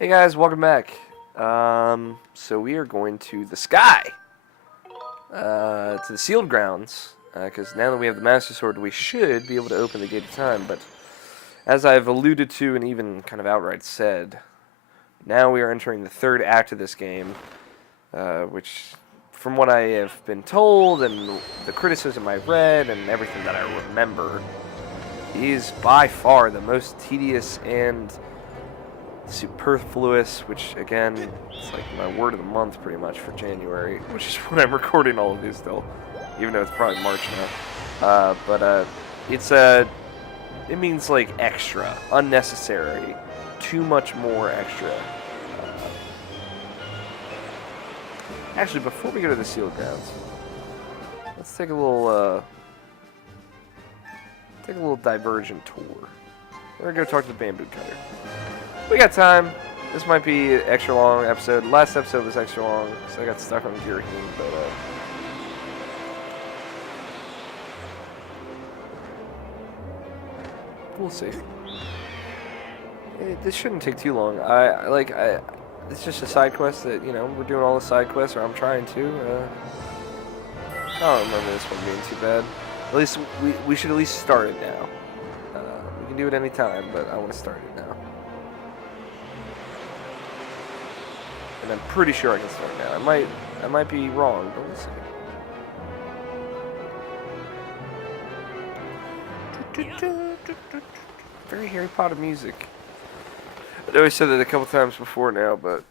Hey guys, welcome back. So we are going to the sky, to the sealed grounds, because now that we have the Master Sword, we should be able to open the Gate of Time, but as I've alluded to and even kind of outright said, now we are entering the third act of this game, which, from what I have been told and the criticism I've read and everything that I remember, is by far the most tedious and superfluous, which again, it's like my word of the month pretty much for January, which is when I'm recording all of these still, even though it's probably March now. It means like extra, unnecessary, too much more extra. Actually, before we go to the sealed grounds, let's take a little diversion tour. We're gonna go talk to the bamboo cutter. We got time. This might be an extra long episode. Last episode was extra long, so I got stuck on Gear Heem, but we'll see. This shouldn't take too long. It's just a side quest that, you know, we're doing all the side quests, or I'm trying to. I don't remember this one being too bad. At least we should at least start it now. We can do it any time, but I want to start it now. And I'm pretty sure I can start now. I might be wrong, but we'll see. Very Harry Potter music. I know I said that a couple times before now, but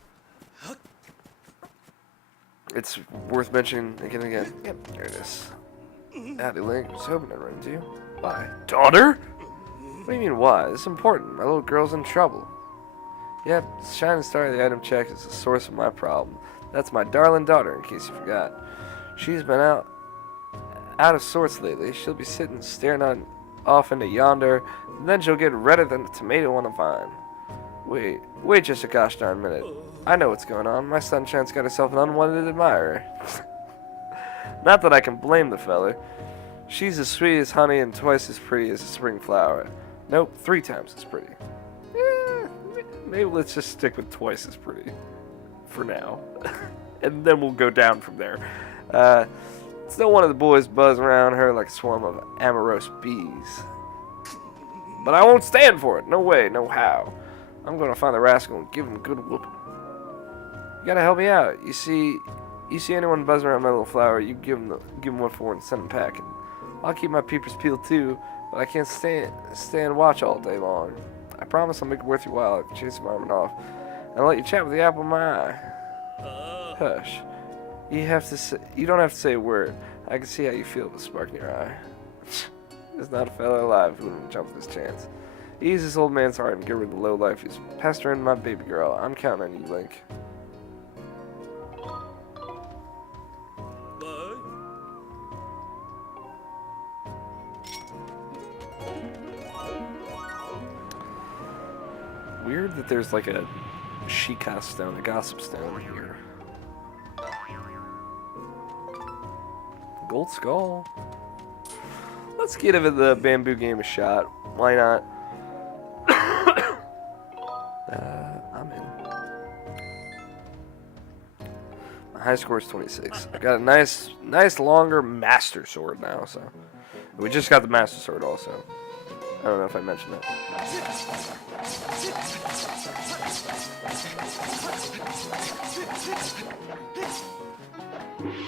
it's worth mentioning again and again. Yep, there it is. Howdy, Link. I was hoping I'd run into you. Why? Daughter? What do you mean, why? This is important. My little girl's in trouble. Yep, Shining Star of the item check is the source of my problem. That's my darling daughter, in case you forgot. She's been out of sorts lately. She'll be sitting staring off into yonder, and then she'll get redder than a tomato on a vine. Wait just a gosh darn minute. I know what's going on. My sunshine's got herself an unwanted admirer. Not that I can blame the fella. She's as sweet as honey and twice as pretty as a spring flower. Nope, 3 times as pretty. Maybe let's just stick with twice as pretty for now. And then we'll go down from there. Still one of the boys buzz around her like a swarm of amorous bees. But I won't stand for it. No way, no how. I'm going to find the rascal and give him a good whooping. You gotta help me out. You see anyone buzzing around my little flower, you give him what for and send him packing. I'll keep my peepers peeled too, but I can't stay and watch all day long. I promise I'll make it worth your while if you chase him arm off. And I'll let you chat with the apple of my eye. Hush. You don't have to say a word. I can see how you feel with a spark in your eye. There's not a fellow alive who wouldn't jump at this chance. Ease this old man's heart and get rid of the low life who's pestering my baby girl. I'm counting on you, Link. Weird that there's like a Shika stone, a gossip stone here. Gold skull. Let's give the bamboo game a shot. Why not? I'm in. My high score is 26. I got a nice longer Master Sword now, so we just got the Master Sword also. I don't know if I mentioned that.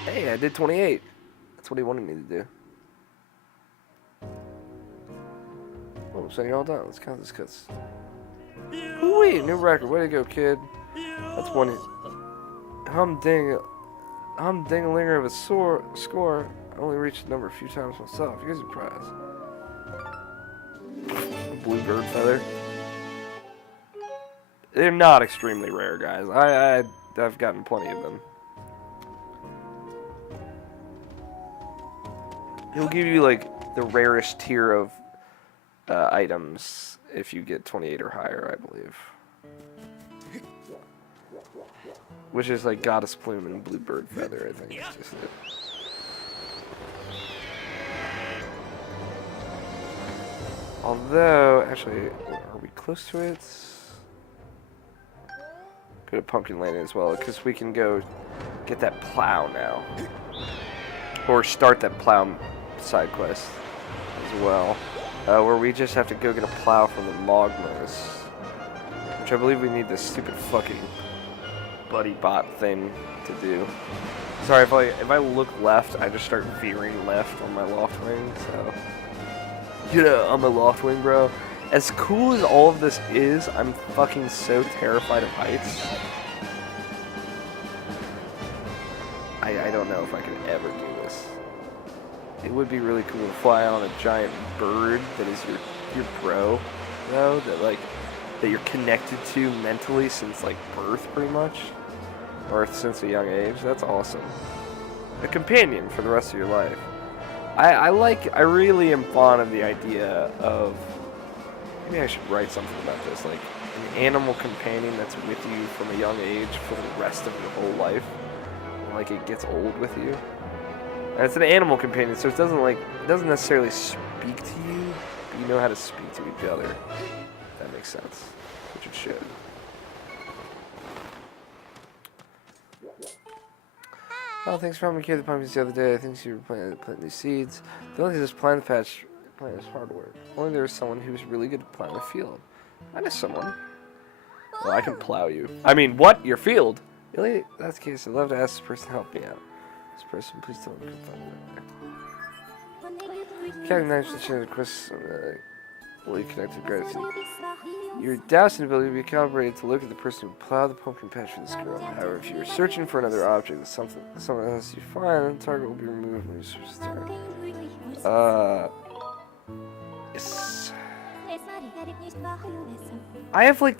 Hey, I did 28. That's what he wanted me to do. Oh, so you're all done. Let's count this cuts. Wait, new record. Way to go, kid. That's one. Humdingalinger of a score. I only reached the number a few times myself. Here's your prize. Bluebird feather. They're not extremely rare, guys. I've gotten plenty of them. He'll give you like the rarest tier of items if you get 28 or higher, I believe. Which is like Goddess Plume and Bluebird Feather, I think. It's just it. Although, actually, are we close to it? go to Pumpkin Landing as well, because we can go get that plow now. Or start that plow side quest as well. Where we just have to go get a plow from the Mogmas. Which I believe we need this stupid fucking buddy bot thing to do. Sorry, if I look left, I just start veering left on my loft wing, so... Yeah, on my loft wing, bro. As cool as all of this is, I'm fucking so terrified of heights. I don't know if I could ever do this. It would be really cool to fly on a giant bird that is your bro, though, that you're connected to mentally since, like, birth, pretty much. Or since a young age. That's awesome. A companion for the rest of your life. I really am fond of the idea of, maybe I should write something about this, like an animal companion that's with you from a young age for the rest of your whole life. Like it gets old with you. And it's an animal companion, so it doesn't necessarily speak to you, but you know how to speak to each other. If that makes sense. Which it should. Oh, thanks for helping me carry the pumpkins the other day. I think you were planting these seeds. The only thing this plant patch plant is hard work. Only there is someone who's really good at plowing a field. I know someone. Well, I can plow you. I mean, what? Your field? Really? If that's the case, I'd love to ask this person to help me out. This person, please tell me to come find me. Counting knives to change the quest. Will you connect with gratitude? Your dowsing ability will be calibrated to look at the person who plowed the pumpkin patch for this girl. However, if you are searching for another object that something else you find, the target will be removed when you switch the target. Yes. I have like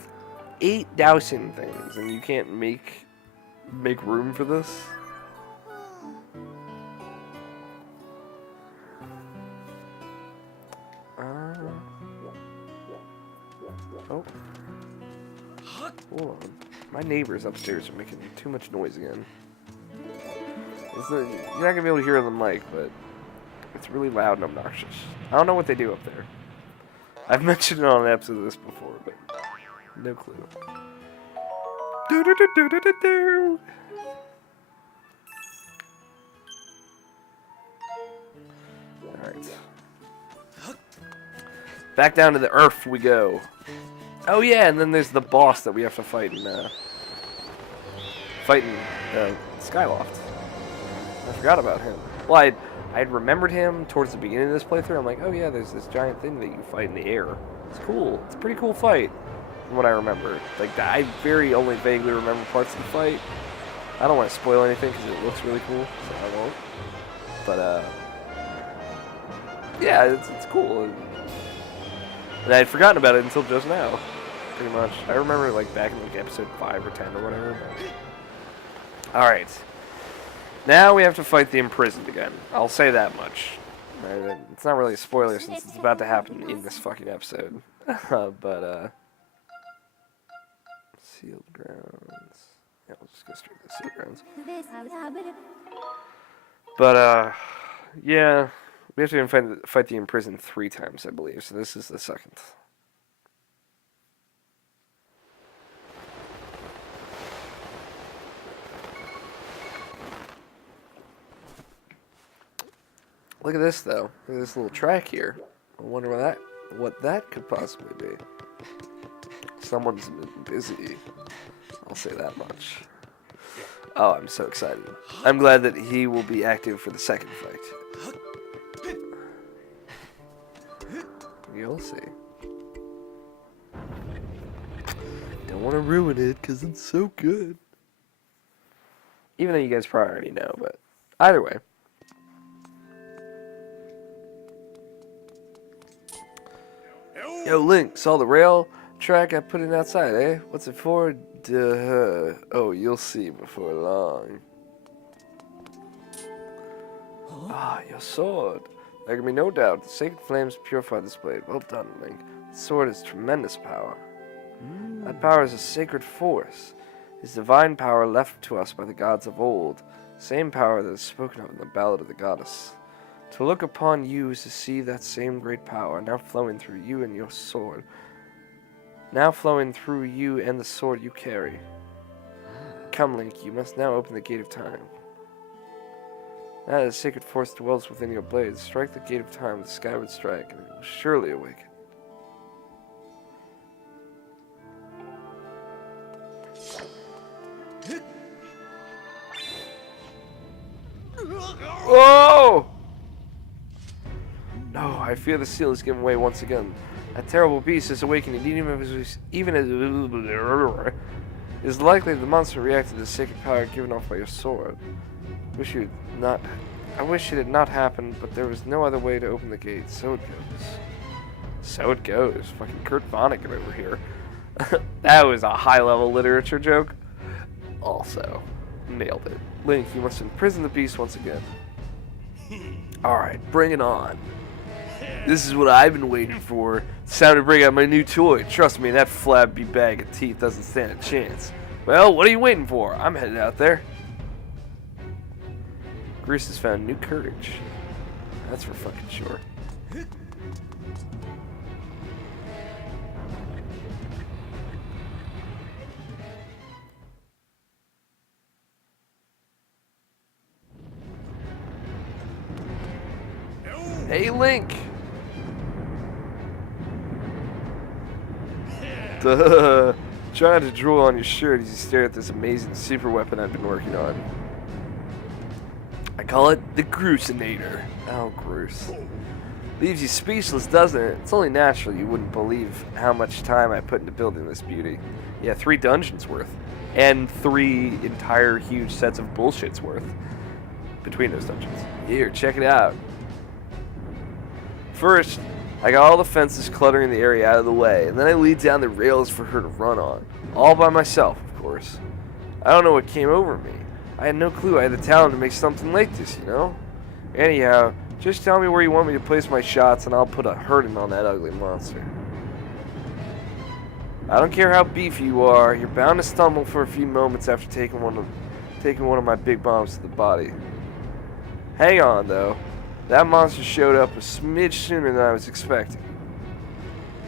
8 dowsing things, and you can't make room for this. Oh. Hold on. My neighbors upstairs are making too much noise again. You're not going to be able to hear it on the mic, but it's really loud and obnoxious. I don't know what they do up there. I've mentioned it on an episode of this before, but no clue. Do-do-do-do-do-do-do. Alright. Back down to the earth we go. Oh yeah, and then there's the boss that we have to fight in Skyloft. I forgot about him. Well, I'd remembered him towards the beginning of this playthrough. I'm like, oh yeah, there's this giant thing that you fight in the air. It's cool. It's a pretty cool fight, from what I remember. Like, I very only vaguely remember parts of the fight. I don't want to spoil anything because it looks really cool, so I won't. But yeah, it's cool. And I had forgotten about it until just now, pretty much. I remember like back in like episode 5 or 10 or whatever. But... Alright. Now we have to fight the imprisoned again. I'll say that much. It's not really a spoiler since it's about to happen in this fucking episode. But, sealed grounds. Yeah, we'll just go straight to the sealed grounds. But, yeah. We have to even fight the imprisoned 3 times, I believe. So this is the second. Look at this, though. Look at this little track here. I wonder what that could possibly be. Someone's been busy. I'll say that much. Oh, I'm so excited. I'm glad that he will be active for the second fight. You'll see. Don't want to ruin it because it's so good. Even though you guys probably already know, but either way. Yo, Link, saw the rail track I put in outside, eh? What's it for? Duh. Oh, you'll see before long. Ah, your sword. There can be no doubt. The sacred flames purify this blade. Well done, Link. The sword has tremendous power. That power is a sacred force. Is divine power left to us by the gods of old. Same power that is spoken of in the Ballad of the Goddess. To look upon you is to see that same great power now flowing through you and your sword. Now flowing through you and the sword you carry. Come, Link, you must now open the Gate of Time. Now that the sacred force dwells within your blades, strike the Gate of Time with the Skyward Strike, and it will surely awaken. Whoa! No, I fear the seal is giving way once again. That terrible beast is awakening, even as it is likely the monster reacted to the sacred power given off by your sword. I wish it had not happened, but there was no other way to open the gate. So it goes. So it goes. Fucking Kurt Vonnegut over here. That was a high-level literature joke. Also, nailed it. Link, you must imprison the beast once again. Alright, bring it on. This is what I've been waiting for. It's time to bring out my new toy. Trust me, that flabby bag of teeth doesn't stand a chance. Well, what are you waiting for? I'm headed out there. Groose has found new courage. That's for fucking sure. Hey, Link! Duh. Trying to drool on your shirt as you stare at this amazing super weapon I've been working on. I call it the Groosinator. Oh, Groose. Leaves you speechless, doesn't it? It's only natural you wouldn't believe how much time I put into building this beauty. Yeah, 3 dungeons worth. And 3 entire huge sets of bullshits worth. Between those dungeons. Here, check it out. First, I got all the fences cluttering the area out of the way, and then I laid down the rails for her to run on. All by myself, of course. I don't know what came over me. I had no clue I had the talent to make something like this, you know? Anyhow, just tell me where you want me to place my shots, and I'll put a hurting on that ugly monster. I don't care how beefy you are, you're bound to stumble for a few moments after taking one of my big bombs to the body. Hang on, though. That monster showed up a smidge sooner than I was expecting.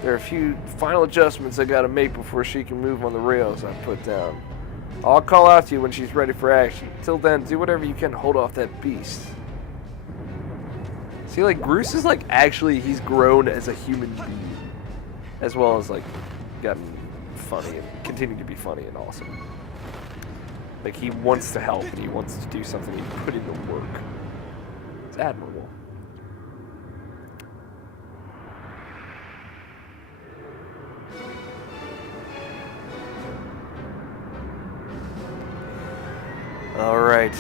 There are a few final adjustments I gotta make before she can move on the rails I put down. I'll call out to you when she's ready for action. Till then, do whatever you can to hold off that beast. See, like, Groose is, like, actually, he's grown as a human being. As well as, like, gotten funny and continuing to be funny and awesome. Like, he wants to help and he wants to do something. He put in the work. It's admirable. Alright.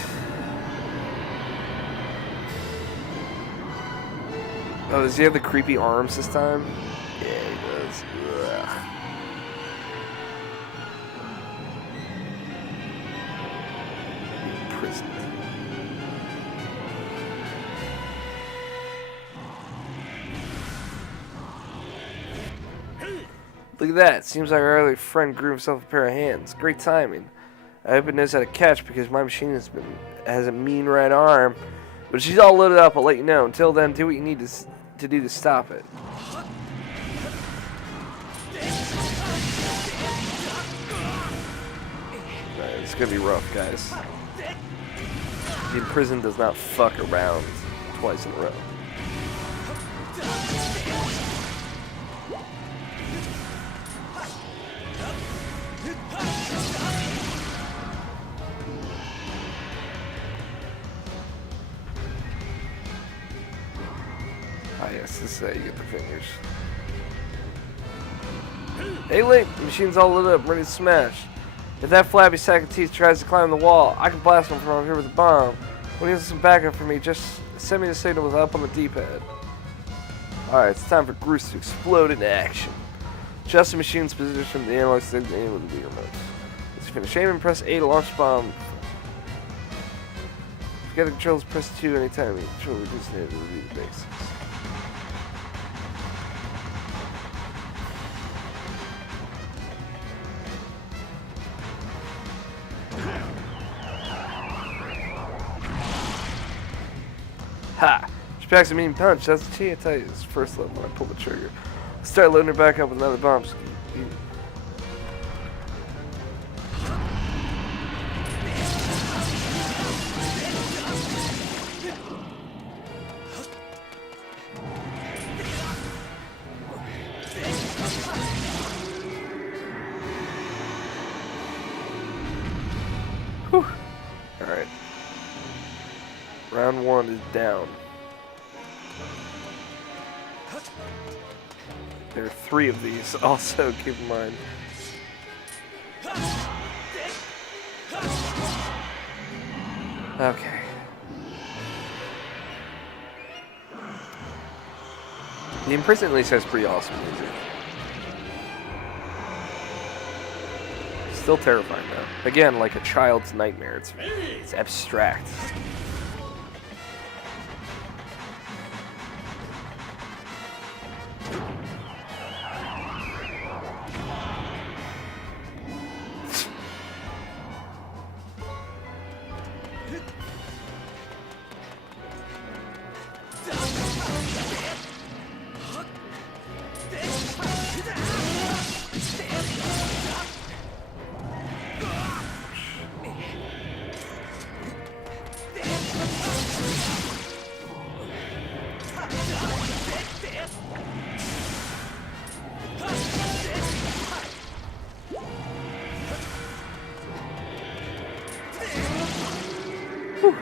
Oh, does he have the creepy arms this time? Yeah, he does. Ugh. Imprisoned. Look at that. Seems like our early friend grew himself a pair of hands. Great timing. I hope it knows how to catch because my machine has a mean right arm. But if she's all loaded up, I'll let you know. Until then, do what you need to do to stop it. Right, it's gonna be rough, guys. The prison does not fuck around twice in a row. Ah, yes, this is how you get the fingers. Hey, Link, the machine's all lit up, ready to smash. If that flabby sack of teeth tries to climb the wall, I can blast him from here with a bomb. When he has some backup for me, just send me the signal with up on the D-pad. Alright, it's time for Groose to explode into action. Adjust the machine's position from the analog stick to aim with the remote. Let's finish aim and press A to launch bomb. Forget the controls, press 2 anytime you control reduce the review the basics. Ha! She packs a mean punch. That's the key. I tell you, it's first level when I pull the trigger. Start loading her back up with another bomb. Whew. Alright. Round 1 is down. There are 3 of these, also, keep in mind. Okay. The Imprison at least has pretty awesome music. Still terrifying though. Again, like a child's nightmare. It's abstract.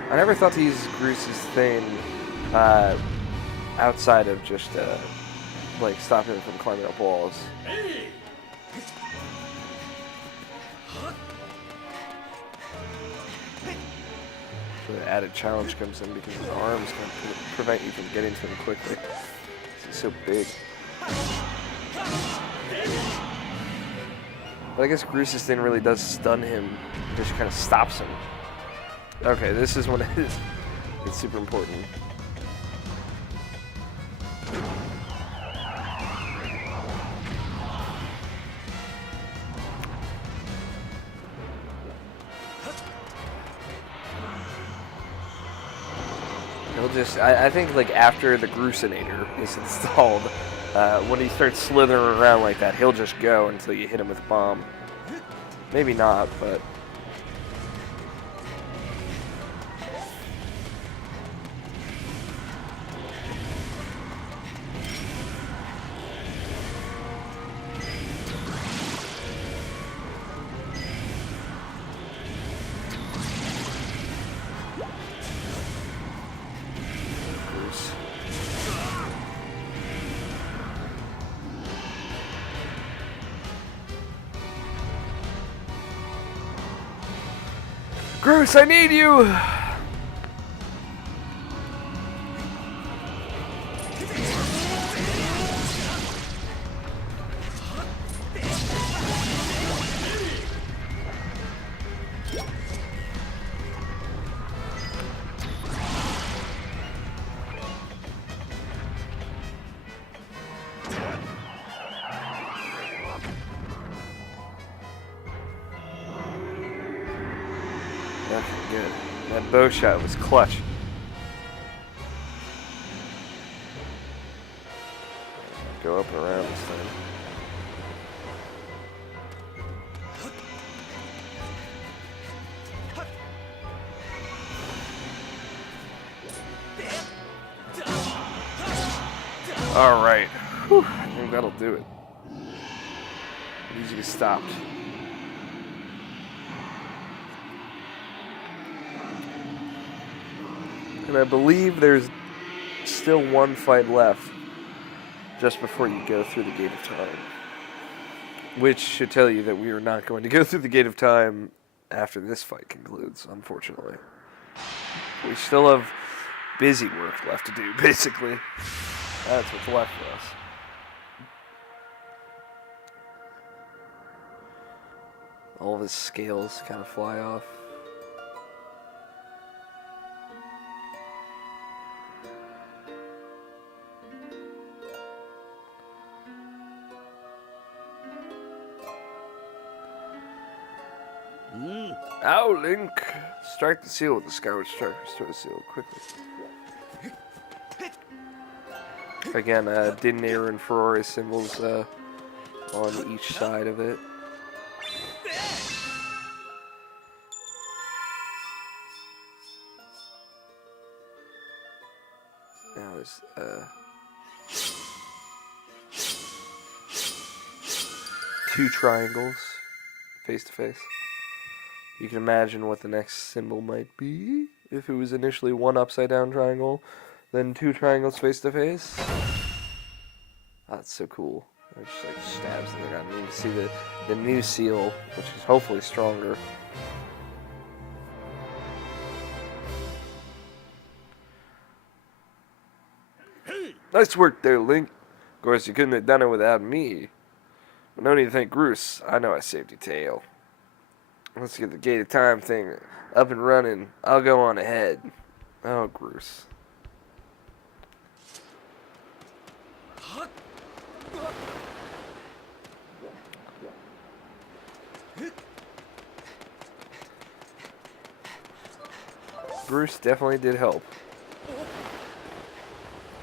I never thought to use Groose's thing outside of just like stopping him from climbing up walls. The added challenge comes in because his arms can prevent you from getting to him quickly. He's so big. But I guess Groose's thing really does stun him. It just kind of stops him. Okay, this is when it's super important. He'll just, I think like after the Groosinator is installed, when he starts slithering around like that, he'll just go until you hit him with a bomb. Maybe not, but... Groose, I need you! Okay, good. That bow shot was clutch. Go up and around this time. All right. Whew. I think that'll do it. Music is stopped. And I believe there's still one fight left just before you go through the Gate of Time. Which should tell you that we are not going to go through the Gate of Time after this fight concludes, unfortunately. We still have busy work left to do, basically. That's what's left for us. All of his scales kind of fly off. Now, Link, strike the seal with the Skyward Strike. Restore the seal quickly. Again, Dinir and Ferrari symbols on each side of it. Now there's 2 triangles face to face. You can imagine what the next symbol might be if it was initially one upside down triangle, then two triangles face to face. That's so cool. It just like stabs in the ground. You can see the new seal, which is hopefully stronger. Nice work there, Link. Of course, you couldn't have done it without me. But no need to thank Groose. I know I saved your tail. Let's get the Gate of Time thing up and running. I'll go on ahead. Oh, Groose. Groose definitely did help.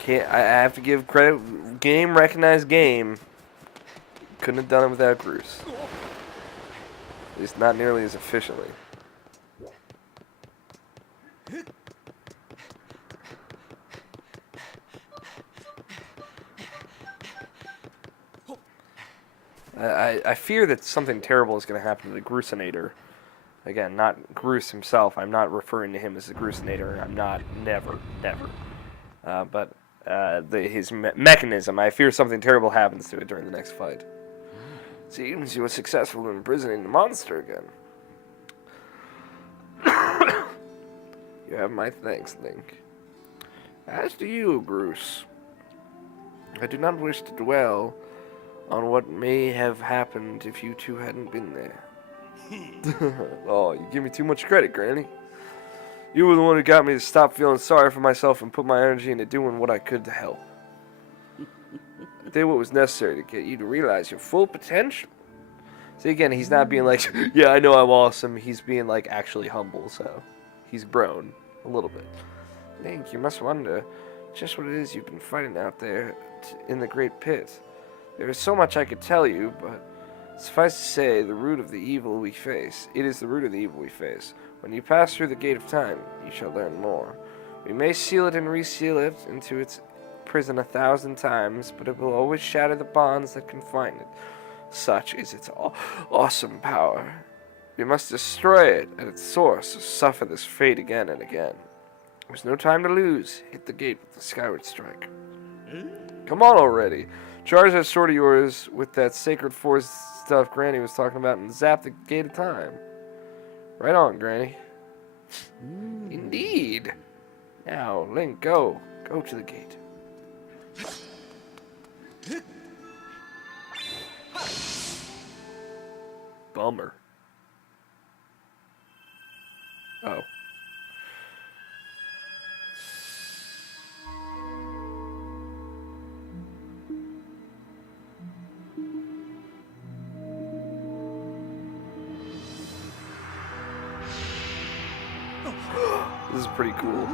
I have to give credit. Game recognized game. Couldn't have done it without Groose. At least not nearly as efficiently. I fear that something terrible is going to happen to the Groosinator. Again, not Groose himself. I'm not referring to him as the Groosinator. I'm not. Never. But his mechanism. I fear something terrible happens to it during the next fight. Seems you were successful in imprisoning the monster again. You have my thanks, Link. As do you, Groose. I do not wish to dwell on what may have happened if you two hadn't been there. Oh, you give me too much credit, Granny. You were the one who got me to stop feeling sorry for myself and put my energy into doing what I could to help. I did what was necessary to get you to realize your full potential. See, again, he's not being like, yeah, I know I'm awesome. He's being, like, actually humble, so he's grown a little bit. Link, you must wonder just what it is you've been fighting out there in the Great Pit. There is so much I could tell you, but suffice to say, the root of the evil we face. It is the root of the evil we face. When you pass through the Gate of Time, you shall learn more. We may seal it and reseal it into its prison 1,000 times, but it will always shatter the bonds that confine it. Such is its awesome power. We must destroy it at its source, or suffer this fate again and again. There's no time to lose. Hit the gate with the Skyward Strike. Come on already. Charge that sword of yours with that sacred force stuff Granny was talking about and zap the Gate of Time. Right on, Granny. Indeed. Now, Link, go. Go to the gate. Bummer. Oh. This is pretty cool.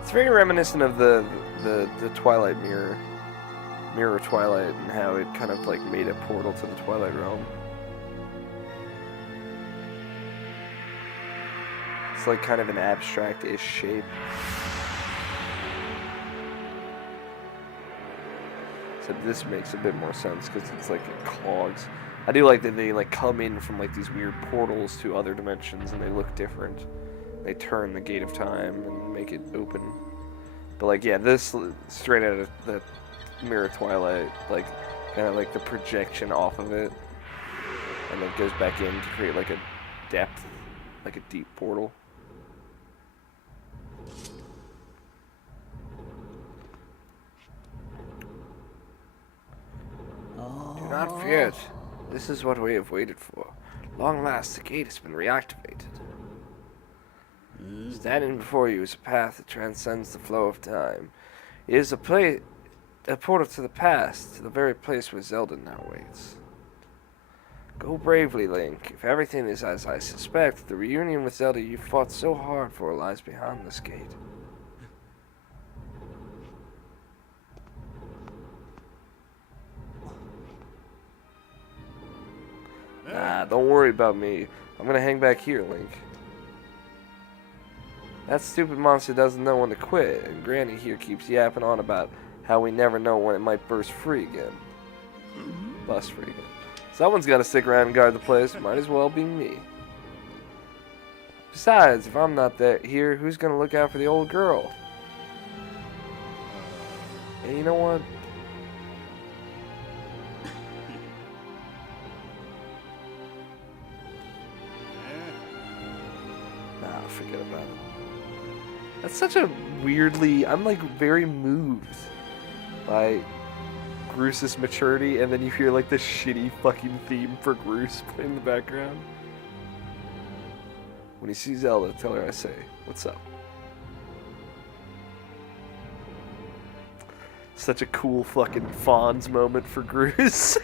It's very reminiscent of the Twilight Mirror Twilight, and how it kind of like made a portal to the Twilight Realm. It's like kind of an abstract-ish shape. So this makes a bit more sense because it's like it clogs. I do like that they like come in from like these weird portals to other dimensions and they look different. They turn the Gate of Time and make it open. But like, yeah, this straight out of the Mirror Twilight, like kind of like the projection off of it, and then goes back in to create like a depth, like a deep portal. Do not fear it. This is what we have waited for. Long last, the gate has been reactivated. Standing before you is a path that transcends the flow of time. It is a portal to the past, to the very place where Zelda now waits. Go bravely, Link. If everything is as I suspect, the reunion with Zelda you fought so hard for lies behind this gate. Nah, don't worry about me. I'm gonna hang back here, Link. That stupid monster doesn't know when to quit, and Granny here keeps yapping on about how we never know when it might burst free again. Bust free again. Someone's gotta stick around and guard the place. Might as well be me. Besides, if I'm not here, who's gonna look out for the old girl? And you know what? Nah, forget about it. That's such a weirdly... I'm like very moved by Groose's maturity, and then you hear like the shitty fucking theme for Groose playing in the background. When you see Zelda, tell her I say, what's up? Such a cool fucking Fonz moment for Groose.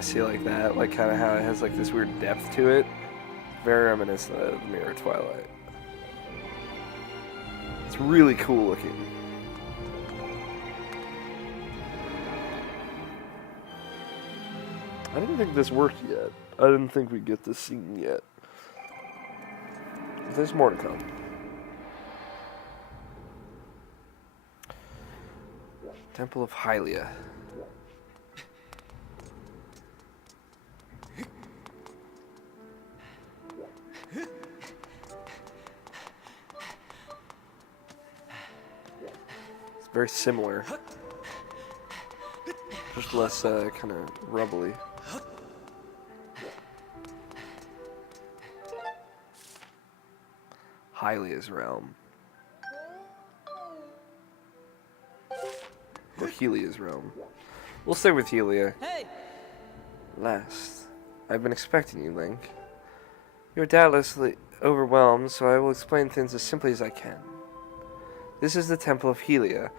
See, like that, like kind of how it has like this weird depth to it. Very reminiscent of Mirror Twilight. It's really cool looking. I didn't think this worked yet. I didn't think we'd get this scene yet. There's more to come. Temple of Hylia. Very similar, just less kind of rubbly. Hylia's realm. Or Helia's realm. We'll stay with Helia. Hey. Last. I've been expecting you, Link. You're doubtlessly overwhelmed, so I will explain things as simply as I can. This is the Temple of Hylia,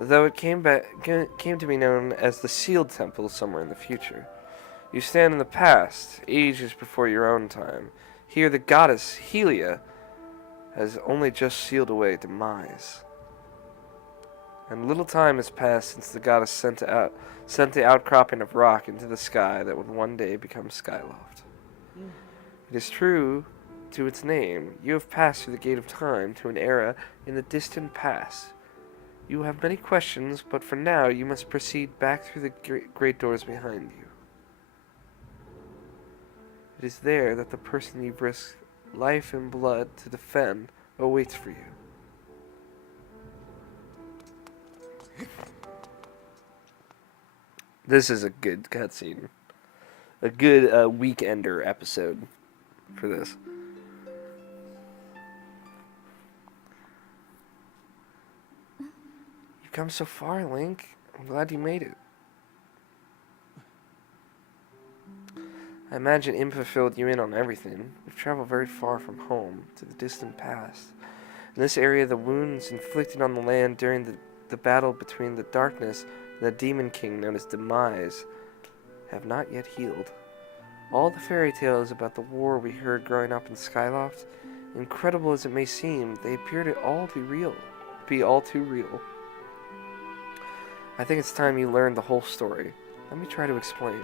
though it came to be known as the Sealed Temple somewhere in the future. You stand in the past, ages before your own time. Here the goddess Hylia has only just sealed away demise. And little time has passed since the goddess sent the outcropping of rock into the sky that would one day become Skyloft. It is true to its name, you have passed through the gate of time to an era in the distant past. You have many questions, but for now you must proceed back through the great doors behind you. It is there that the person you've risked life and blood to defend awaits for you. This is a good cutscene. A good weekender episode for this. You've come so far, Link. I'm glad you made it. I imagine Impa filled you in on everything. We've traveled very far from home, to the distant past. In this area, the wounds inflicted on the land during the battle between the darkness and the demon king known as Demise have not yet healed. All the fairy tales about the war we heard growing up in Skyloft, incredible as it may seem, they appear to be all too real. I think it's time you learned the whole story. Let me try to explain.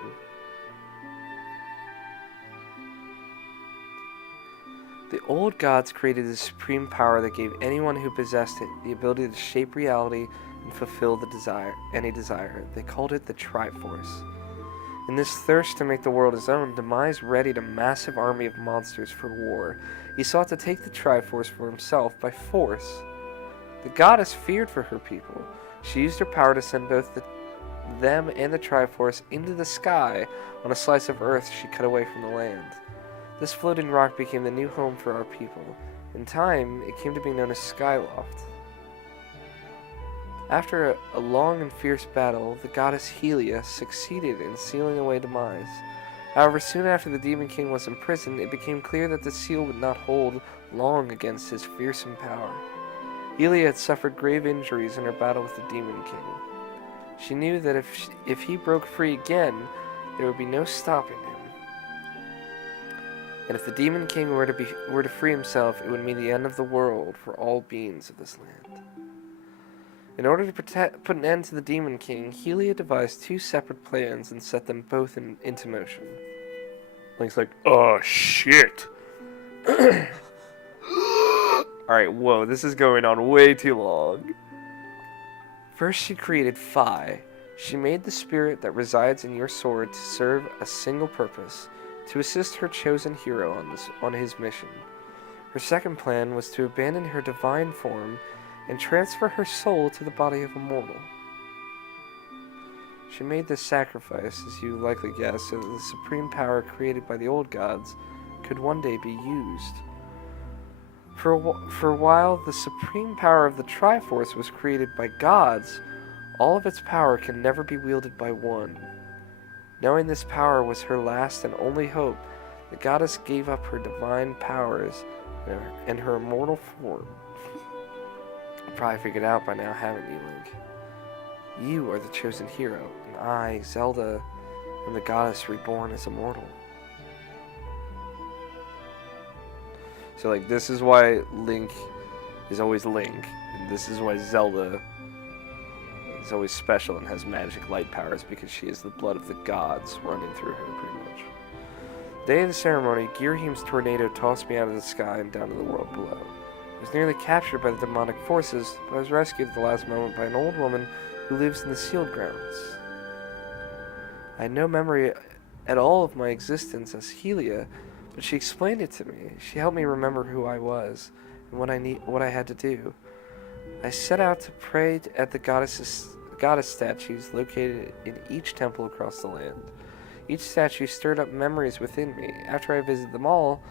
The old gods created a supreme power that gave anyone who possessed it the ability to shape reality and fulfill any desire. They called it the Triforce. In this thirst to make the world his own, Demise readied a massive army of monsters for war. He sought to take the Triforce for himself by force. The goddess feared for her people. She used her power to send both them and the Triforce into the sky on a slice of earth she cut away from the land. This floating rock became the new home for our people. In time, it came to be known as Skyloft. After a long and fierce battle, the goddess Hylia succeeded in sealing away Demise. However, soon after the Demon King was imprisoned, it became clear that the seal would not hold long against his fearsome power. Helia had suffered grave injuries in her battle with the Demon King. She knew that if he broke free again, there would be no stopping him. And if the Demon King were to free himself, it would mean the end of the world for all beings of this land. In order to put an end to the Demon King, Helia devised two separate plans and set them both into motion. Link's like, oh shit! Alright, whoa, this is going on way too long. First, she created Phi. She made the spirit that resides in your sword to serve a single purpose, to assist her chosen hero on his mission. Her second plan was to abandon her divine form and transfer her soul to the body of a mortal. She made this sacrifice, as you likely guessed, so that the supreme power created by the old gods could one day be used. For a while, the supreme power of the Triforce was created by gods. All of its power can never be wielded by one. Knowing this power was her last and only hope, the goddess gave up her divine powers and her immortal form. You probably figured out by now, haven't you, Link? You are the chosen hero, and I, Zelda, am the goddess reborn as immortal. So, like, this is why Link is always Link, and this is why Zelda is always special and has magic light powers, because she has the blood of the gods running through her, pretty much. The day of the ceremony, Girahim's tornado tossed me out of the sky and down to the world below. I was nearly captured by the demonic forces, but I was rescued at the last moment by an old woman who lives in the sealed grounds. I had no memory at all of my existence as Helia, but she explained it to me. She helped me remember who I was and what I had to do. I set out to pray at the goddess statues located in each temple across the land. Each statue stirred up memories within me. After I visited them all,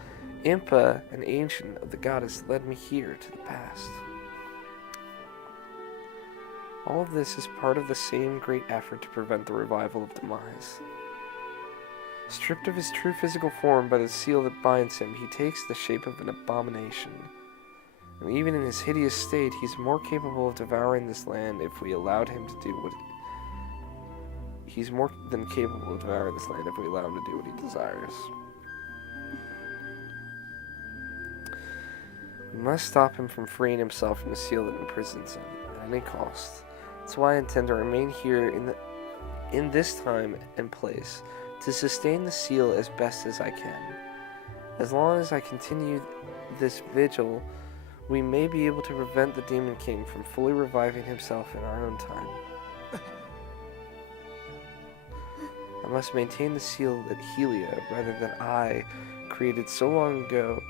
Impa, an ancient of the goddess, led me here to the past. All of this is part of the same great effort to prevent the revival of demise. Stripped of his true physical form by the seal that binds him, he takes the shape of an abomination. And even in his hideous state, he's more capable of devouring this land if we allowed him to do what he's more than capable of devouring this land if we allow him to do what he desires. We must stop him from freeing himself from the seal that imprisons him at any cost. That's why I intend to remain here in this time and place, to sustain the seal as best as I can. As long as I continue this vigil, we may be able to prevent the Demon King from fully reviving himself in our own time. I must maintain the seal that Helia, rather than I, created so long ago,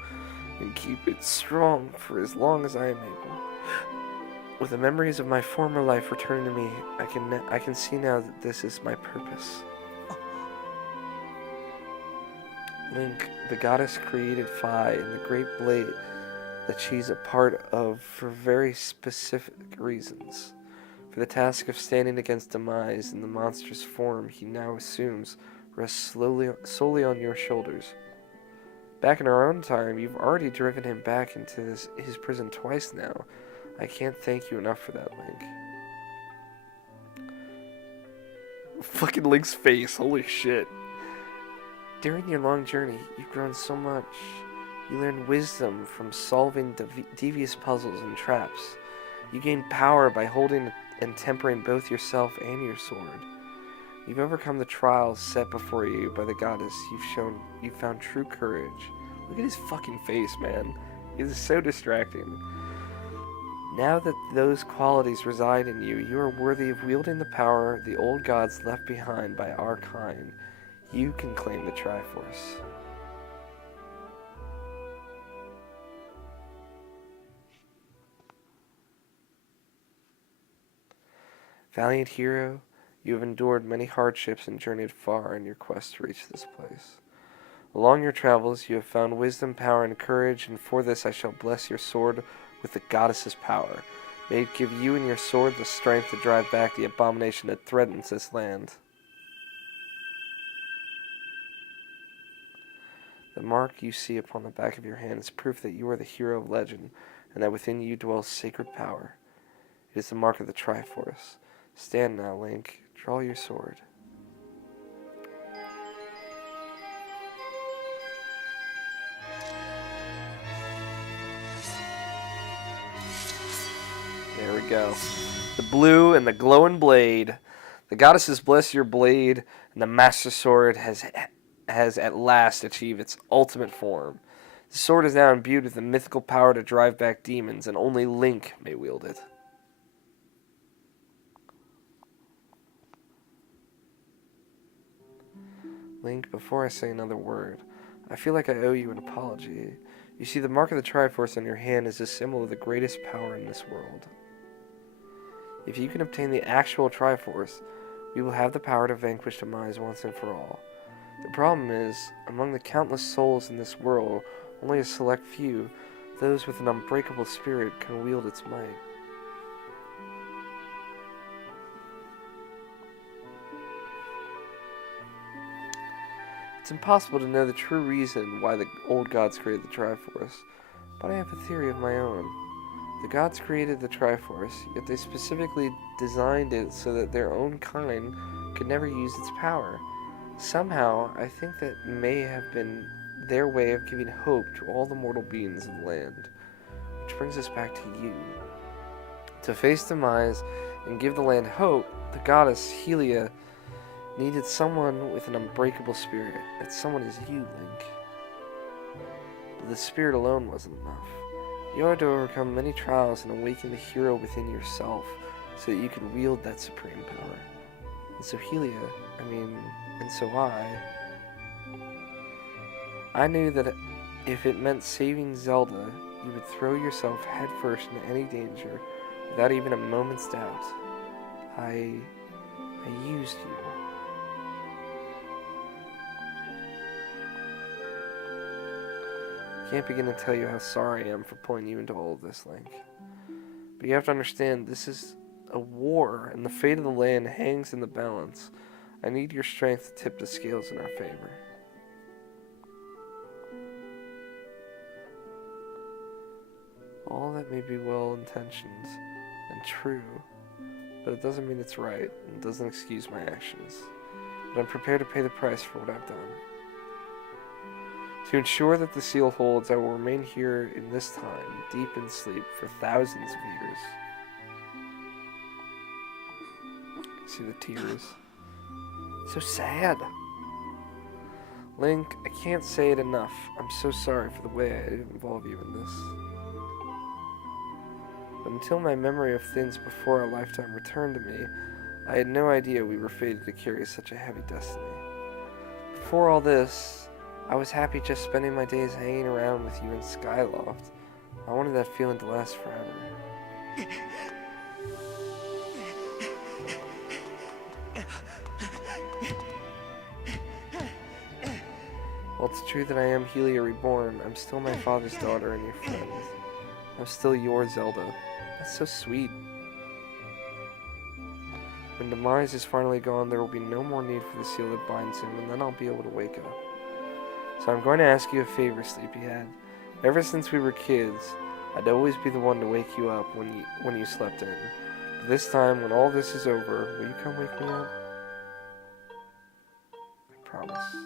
and keep it strong for as long as I am able. With the memories of my former life returning to me, I can see now that this is my purpose. Link, the goddess created Phi and the great blade that she's a part of for very specific reasons. For the task of standing against demise in the monstrous form he now assumes rests solely on your shoulders. Back in our own time, you've already driven him back into his prison twice now. I can't thank you enough for that, Link. Fucking Link's face, holy shit. During your long journey, you've grown so much. You learned wisdom from solving devious puzzles and traps. You gained power by holding and tempering both yourself and your sword. You've overcome the trials set before you by the goddess. You've found true courage. Look at his fucking face, man. It is so distracting. Now that those qualities reside in you, you are worthy of wielding the power the old gods left behind by our kind. You can claim the Triforce. Valiant hero, you have endured many hardships and journeyed far in your quest to reach this place. Along your travels, you have found wisdom, power, and courage, and for this I shall bless your sword with the goddess's power. May it give you and your sword the strength to drive back the abomination that threatens this land. The mark you see upon the back of your hand is proof that you are the hero of legend, and that within you dwells sacred power. It is the mark of the Triforce. Stand now, Link. Draw your sword. There we go. The blue and the glowing blade. The goddesses bless your blade, and the Master Sword has at last achieved its ultimate form. The sword is now imbued with the mythical power to drive back demons, and only Link may wield it. Link, before I say another word, I feel like I owe you an apology. You see, the mark of the Triforce on your hand is a symbol of the greatest power in this world. If you can obtain the actual Triforce, we will have the power to vanquish Demise once and for all. The problem is, among the countless souls in this world, only a select few, those with an unbreakable spirit, can wield its might. It's impossible to know the true reason why the old gods created the Triforce, but I have a theory of my own. The gods created the Triforce, yet they specifically designed it so that their own kind could never use its power. Somehow, I think that may have been their way of giving hope to all the mortal beings of the land. Which brings us back to you. To face Demise and give the land hope, the goddess Helia needed someone with an unbreakable spirit. That someone is you, Link. But the spirit alone wasn't enough. You had to overcome many trials and awaken the hero within yourself so that you could wield that supreme power. And so and so I knew that if it meant saving Zelda, you would throw yourself headfirst into any danger without even a moment's doubt. I used you. I can't begin to tell you how sorry I am for pulling you into all of this, Link. But you have to understand, this is a war, and the fate of the land hangs in the balance. I need your strength to tip the scales in our favor. All that may be well-intentioned and true, but it doesn't mean it's right, and it doesn't excuse my actions. But I'm prepared to pay the price for what I've done. To ensure that the seal holds, I will remain here in this time, deep in sleep, for thousands of years. See the tears. So sad. Link, I can't say it enough. I'm so sorry for the way I involve you in this. But until my memory of things before our lifetime returned to me, I had no idea we were fated to carry such a heavy destiny. Before all this, I was happy just spending my days hanging around with you in Skyloft. I wanted that feeling to last forever. While it's true that I am Helia Reborn, I'm still my father's daughter and your friend. I'm still your Zelda. That's so sweet. When Demise is finally gone, there will be no more need for the seal that binds him, and then I'll be able to wake up. So I'm going to ask you a favor, Sleepyhead. Ever since we were kids, I'd always be the one to wake you up when you slept in. But this time, when all this is over, will you come wake me up? I promise.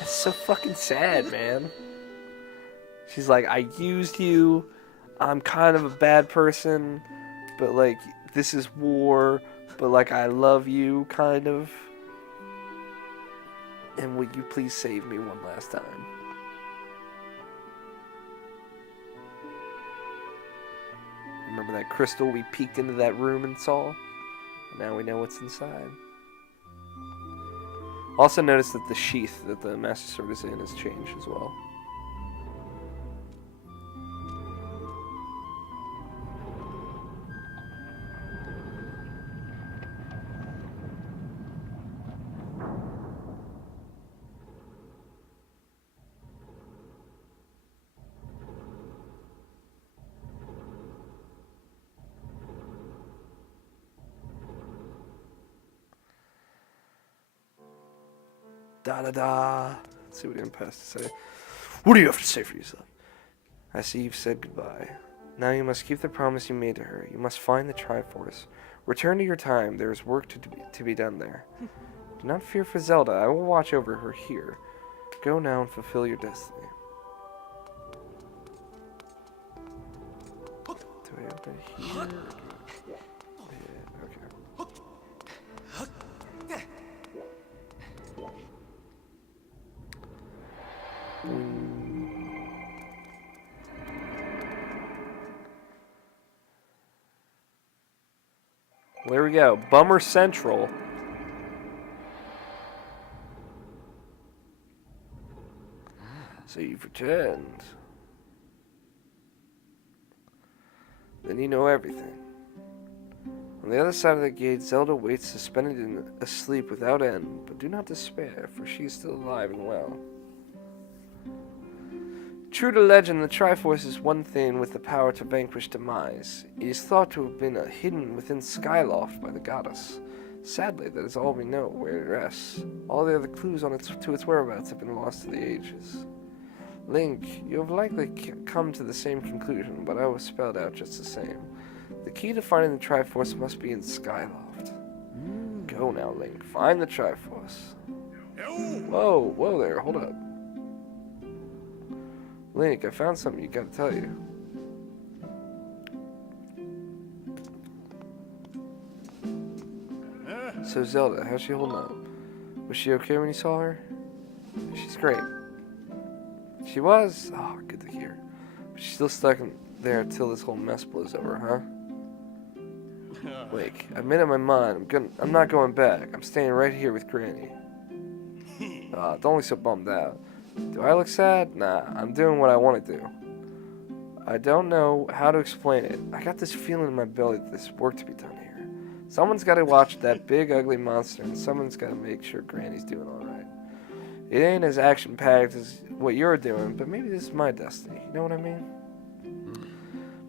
That's so fucking sad, man. She's like, I used you. I'm kind of a bad person. But, like, this is war, but, like, I love you, kind of. And would you please save me one last time? Remember that crystal we peeked into that room and saw? Now we know what's inside. Also notice that the sheath that the Master Sword is in has changed as well. Da-da-da. Let's see what Imp has to say. What do you have to say for yourself? I see you've said goodbye. Now you must keep the promise you made to her. You must find the Triforce. Return to your time. There is work to be done there. Do not fear for Zelda. I will watch over her here. Go now and fulfill your destiny. Do I open here? Yeah, okay. There we go. Bummer Central. So you've returned. Then you know everything. On the other side of the gate, Zelda waits suspended in a sleep without end, but do not despair, for she is still alive and well. True to legend, the Triforce is one thing with the power to vanquish demise. It is thought to have been hidden within Skyloft by the goddess. Sadly, that is all we know where it rests. All the other clues to its whereabouts have been lost to the ages. Link, you have likely come to the same conclusion, but I was spelled out just the same. The key to finding the Triforce must be in Skyloft. Go now, Link. Find the Triforce. Whoa there, hold up. Link, I found something you gotta tell you. So Zelda, how's she holding up? Was she okay when you saw her? She's great. She was? Oh, good to hear. But she's still stuck in there until this whole mess blows over, huh? Link, I've made up my mind. I'm not going back. I'm staying right here with Granny. Don't look so bummed out. Do I look sad? Nah, I'm doing what I want to do. I don't know how to explain it. I got this feeling in my belly that there's work to be done here. Someone's got to watch that big, ugly monster, and someone's got to make sure Granny's doing all right. It ain't as action-packed as what you're doing, but maybe this is my destiny. You know what I mean?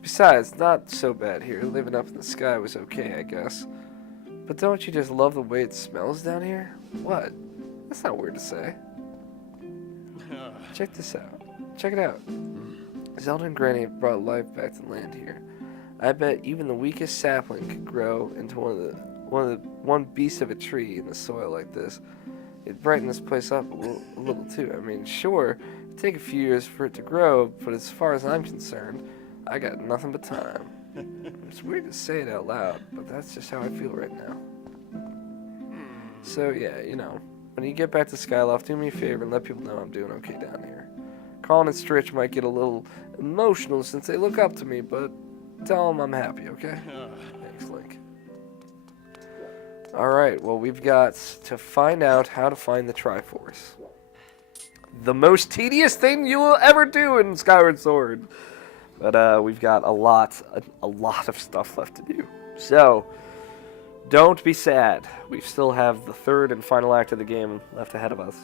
Besides, not so bad here. Living up in the sky was okay, I guess. But don't you just love the way it smells down here? What? That's not weird to say. Check this out. Check it out. Zelda and Granny have brought life back to land here. I bet even the weakest sapling could grow into one beast of a tree in the soil like this. It'd brighten this place up a little too. I mean, sure, it'd take a few years for it to grow, but as far as I'm concerned, I got nothing but time. It's weird to say it out loud, but that's just how I feel right now. So yeah, you know, when you get back to Skyloft, do me a favor and let people know I'm doing okay down here. Colin and Stritch might get a little emotional since they look up to me, but tell them I'm happy, okay? Thanks, Link. Alright, well, we've got to find out how to find the Triforce. The most tedious thing you will ever do in Skyward Sword. But we've got a lot of stuff left to do. So, don't be sad. We still have the third and final act of the game left ahead of us.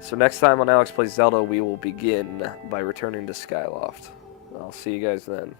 So next time on Alex Plays Zelda, we will begin by returning to Skyloft. I'll see you guys then.